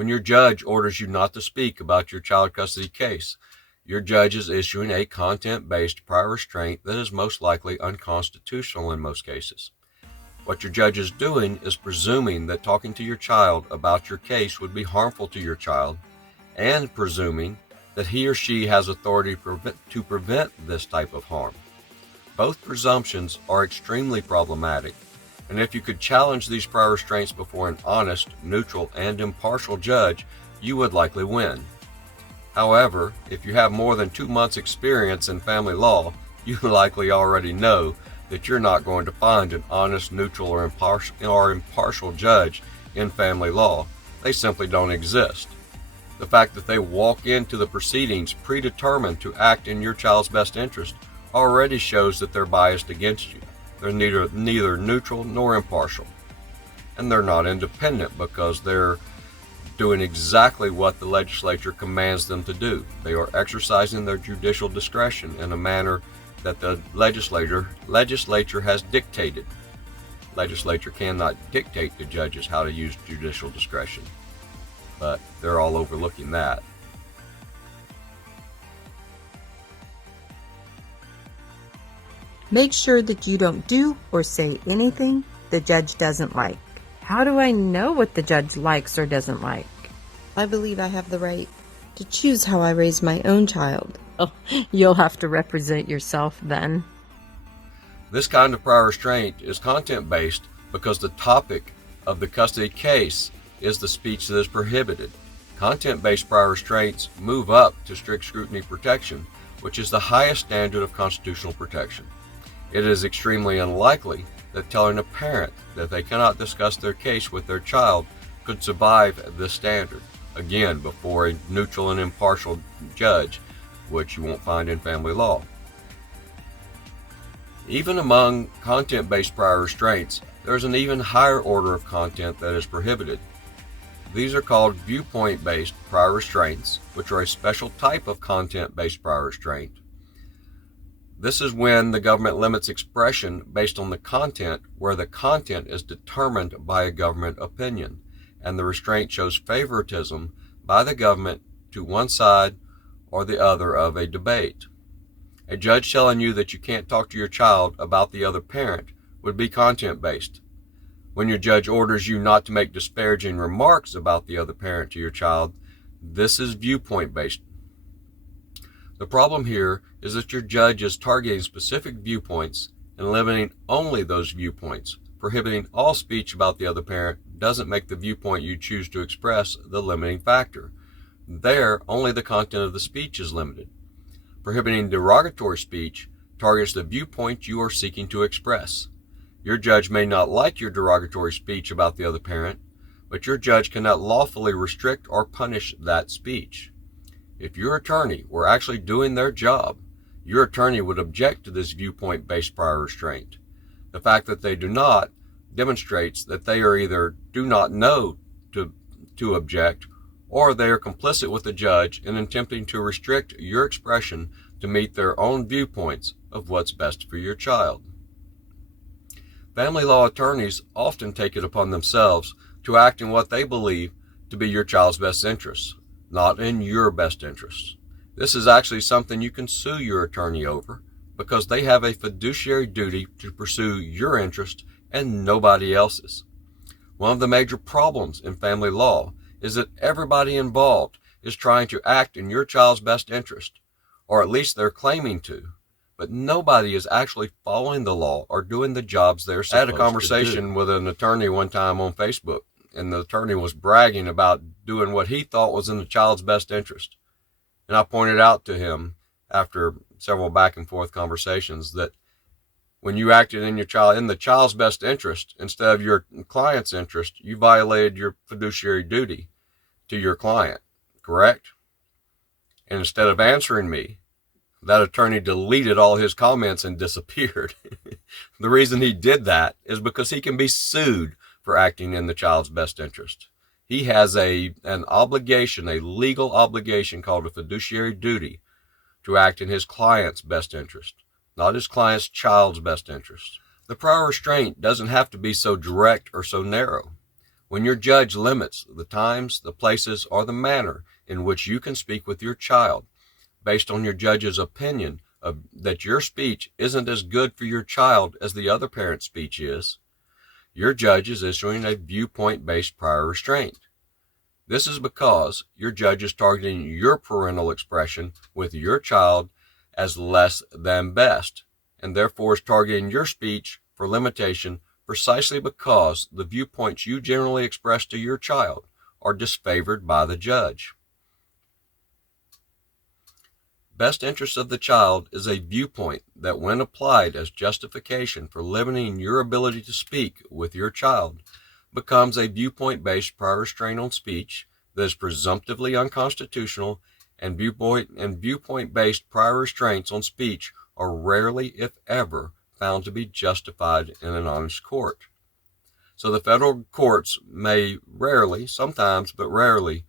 When your judge orders you not to speak about your child custody case, your judge is issuing a content-based prior restraint that is most likely unconstitutional in most cases. What your judge is doing is presuming that talking to your child about your case would be harmful to your child, and presuming that he or she has authority to prevent this type of harm. Both presumptions are extremely problematic, and if you could challenge these prior restraints before an honest, neutral, and impartial judge, you would likely win. However, if you have more than 2 months' experience in family law, you likely already know that you're not going to find an honest, neutral, or impartial judge in family law. They simply don't exist. The fact that they walk into the proceedings predetermined to act in your child's best interest already shows that they're biased against you. They're neither neutral nor impartial. And they're not independent because they're doing exactly what the legislature commands them to do. They are exercising their judicial discretion in a manner that the legislature has dictated. Legislature cannot dictate to judges how to use judicial discretion, but they're all overlooking that. Make sure that you don't do or say anything the judge doesn't like. How do I know what the judge likes or doesn't like? I believe I have the right to choose how I raise my own child. Oh, you'll have to represent yourself then. This kind of prior restraint is content-based because the topic of the custody case is the speech that is prohibited. Content-based prior restraints move up to strict scrutiny protection, which is the highest standard of constitutional protection. It is extremely unlikely that telling a parent that they cannot discuss their case with their child could survive this standard, again, before a neutral and impartial judge, which you won't find in family law. Even among content-based prior restraints, there is an even higher order of content that is prohibited. These are called viewpoint-based prior restraints, which are a special type of content-based prior restraint. This is when the government limits expression based on the content, where the content is determined by a government opinion, and the restraint shows favoritism by the government to one side or the other of a debate. A judge telling you that you can't talk to your child about the other parent would be content-based. When your judge orders you not to make disparaging remarks about the other parent to your child, this is viewpoint-based. The problem here is that your judge is targeting specific viewpoints and limiting only those viewpoints. Prohibiting all speech about the other parent doesn't make the viewpoint you choose to express the limiting factor. There, only the content of the speech is limited. Prohibiting derogatory speech targets the viewpoint you are seeking to express. Your judge may not like your derogatory speech about the other parent, but your judge cannot lawfully restrict or punish that speech. If your attorney were actually doing their job, your attorney would object to this viewpoint-based prior restraint. The fact that they do not demonstrates that they are either do not know to object, or they are complicit with the judge in attempting to restrict your expression to meet their own viewpoints of what's best for your child. Family law attorneys often take it upon themselves to act in what they believe to be your child's best interests, not in your best interests. This is actually something you can sue your attorney over, because they have a fiduciary duty to pursue your interest and nobody else's. One of the major problems in family law is that everybody involved is trying to act in your child's best interest, or at least they're claiming to, but nobody is actually following the law or doing the jobs they're supposed to do. I had a conversation with an attorney one time on Facebook, and the attorney was bragging about doing what he thought was in the child's best interest. And I pointed out to him, after several back and forth conversations, that when you acted in the child's best interest instead of your client's interest, you violated your fiduciary duty to your client, correct? And instead of answering me, that attorney deleted all his comments and disappeared. The reason he did that is because he can be sued for acting in the child's best interest. He has an obligation, a legal obligation called a fiduciary duty to act in his client's best interest, not his client's child's best interest. The prior restraint doesn't have to be so direct or so narrow. When your judge limits the times, the places, or the manner in which you can speak with your child, based on your judge's opinion that your speech isn't as good for your child as the other parent's speech is, your judge is issuing a viewpoint-based prior restraint. This is because your judge is targeting your parental expression with your child as less than best, and therefore is targeting your speech for limitation precisely because the viewpoints you generally express to your child are disfavored by the judge. Best interest of the child is a viewpoint that, when applied as justification for limiting your ability to speak with your child, becomes a viewpoint-based prior restraint on speech that is presumptively unconstitutional, and viewpoint-based prior restraints on speech are rarely, if ever, found to be justified in an honest court. So the federal courts may rarely, sometimes, but rarely,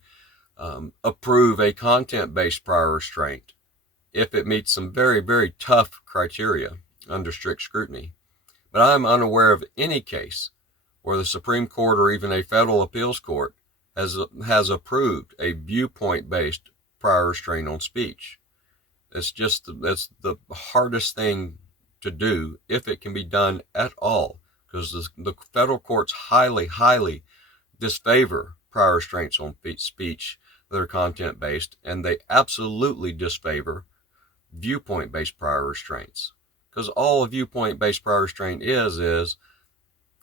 approve a content-based prior restraint if it meets some very, very tough criteria under strict scrutiny. But I'm unaware of any case where the Supreme Court or even a federal appeals court has approved a viewpoint-based prior restraint on speech. That's the hardest thing to do, if it can be done at all, because the federal courts highly disfavor prior restraints on speech that are content-based, and they absolutely disfavor viewpoint-based prior restraints, because all a viewpoint-based prior restraint is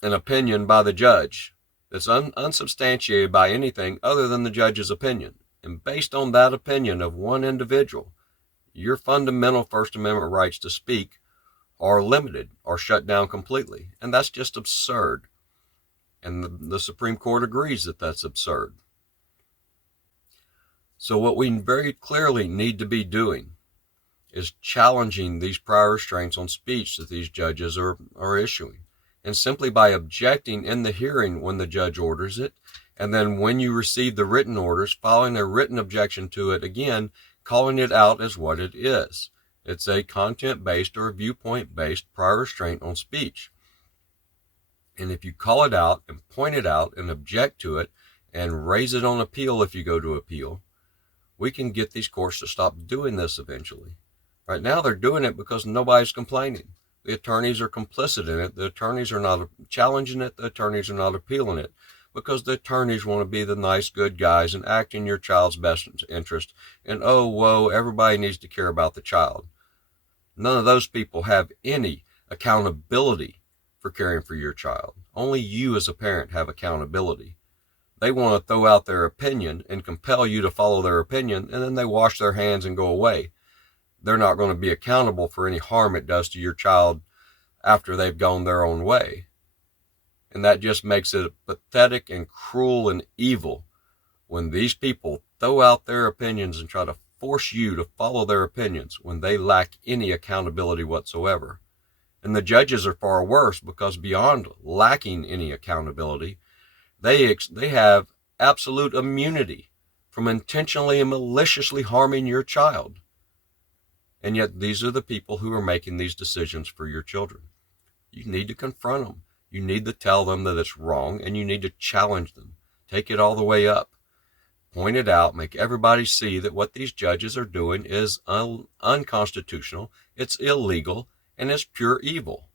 an opinion by the judge that's unsubstantiated by anything other than the judge's opinion. And based on that opinion of one individual, your fundamental First Amendment rights to speak are limited or shut down completely. And that's just absurd. And the Supreme Court agrees that that's absurd. So what we very clearly need to be doing is challenging these prior restraints on speech that these judges are issuing. And simply by objecting in the hearing when the judge orders it, and then when you receive the written orders, filing a written objection to it again, calling it out as what it is. It's a content-based or a viewpoint-based prior restraint on speech. And if you call it out and point it out and object to it and raise it on appeal if you go to appeal, we can get these courts to stop doing this eventually. Right now they're doing it because nobody's complaining. The attorneys are complicit in it. The attorneys are not challenging it. The attorneys are not appealing it, because the attorneys want to be the nice, good guys and act in your child's best interest. And oh, whoa, everybody needs to care about the child. None of those people have any accountability for caring for your child. Only you as a parent have accountability. They want to throw out their opinion and compel you to follow their opinion, and then they wash their hands and go away. They're not going to be accountable for any harm it does to your child after they've gone their own way. And that just makes it pathetic and cruel and evil when these people throw out their opinions and try to force you to follow their opinions when they lack any accountability whatsoever. And the judges are far worse, because beyond lacking any accountability, they have absolute immunity from intentionally and maliciously harming your child. And yet these are the people who are making these decisions for your children. You need to confront them. You need to tell them that it's wrong, and you need to challenge them. Take it all the way up. Point it out. Make everybody see that what these judges are doing is unconstitutional, it's illegal, and it's pure evil.